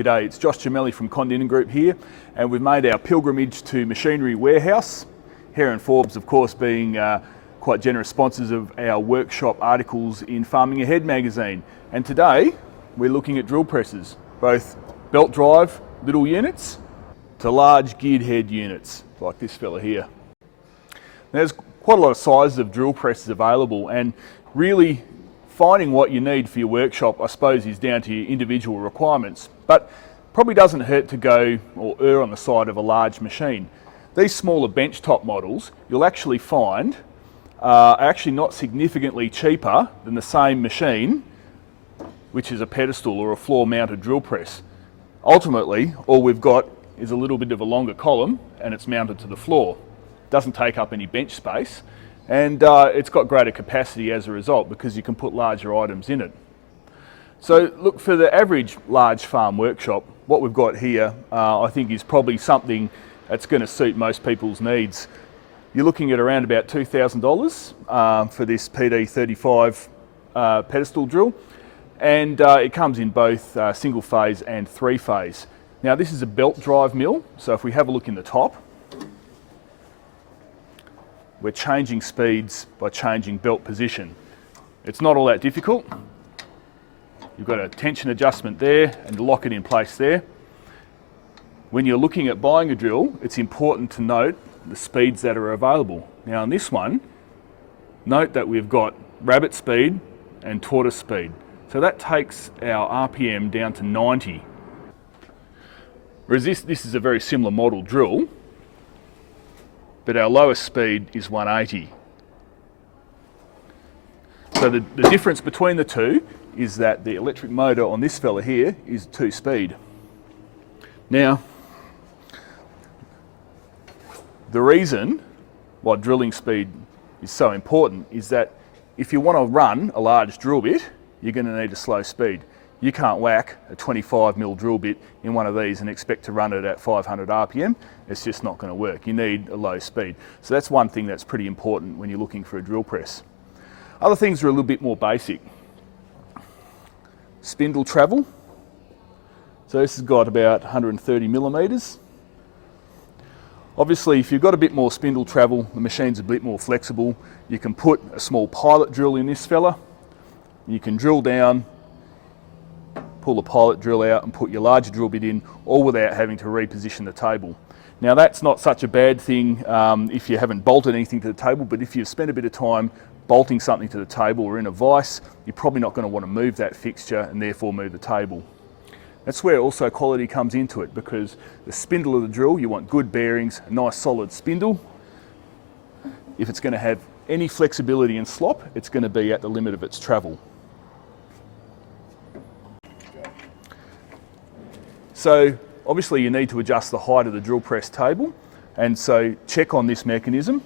G'day, it's Josh Gemelli from Condon Group here, and we've made our pilgrimage to Machinery Warehouse. Hare and Forbes, of course, being quite generous sponsors of our workshop articles in Farming Ahead magazine. And today, we're looking at drill presses, both belt drive little units to large geared head units, like this fella here. There's quite a lot of sizes of drill presses available, and really finding what you need for your workshop, I suppose, is down to your individual requirements, but probably doesn't hurt to go or err on the side of a large machine. These smaller benchtop models, you'll actually find are actually not significantly cheaper than the same machine, which is a pedestal or a floor mounted drill press. Ultimately, all we've got is a little bit of a longer column and it's mounted to the floor. Doesn't take up any bench space, and it's got greater capacity as a result because you can put larger items in it. So look, for the average large farm workshop, what we've got here I think is probably something that's going to suit most people's needs. You're looking at around about $2,000 for this PD35 pedestal drill, and it comes in both single phase and three phase. Now this is a belt drive mill, so if we have a look in the top, we're changing speeds by changing belt position. It's not all that difficult. You've got a tension adjustment there and lock it in place there. When you're looking at buying a drill, it's important to note the speeds that are available. Now on this one, note that we've got rabbit speed and tortoise speed. So that takes our RPM down to 90. Whereas this is a very similar model drill, but our lowest speed is 180. So the difference between the two is that the electric motor on this fella here is 2-speed. Now, the reason why drilling speed is so important is that if you want to run a large drill bit, you're going to need a slow speed. You can't whack a 25mm drill bit in one of these and expect to run it at 500 RPM. It's just not going to work. You need a low speed. So that's one thing that's pretty important when you're looking for a drill press. Other things are a little bit more basic. Spindle travel. So this has got about 130mm. Obviously, if you've got a bit more spindle travel, the machine's a bit more flexible. You can put a small pilot drill in this fella. You can drill down, pull the pilot drill out and put your larger drill bit in, all without having to reposition the table. Now that's not such a bad thing if you haven't bolted anything to the table, but if you've spent a bit of time bolting something to the table or in a vise, you're probably not going to want to move that fixture and therefore move the table. That's where also quality comes into it, because the spindle of the drill, you want good bearings, a nice solid spindle. If it's going to have any flexibility and slop, it's going to be at the limit of its travel. So obviously you need to adjust the height of the drill press table, and so check on this mechanism,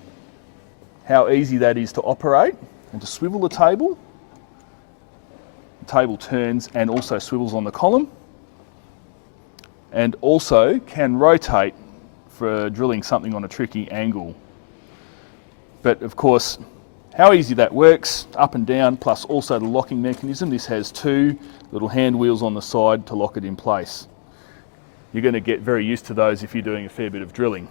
how easy that is to operate, and to swivel the table. The table turns and also swivels on the column, and also can rotate for drilling something on a tricky angle. But of course, how easy that works, up and down, plus also the locking mechanism. This has two little hand wheels on the side to lock it in place. You're going to get very used to those if you're doing a fair bit of drilling.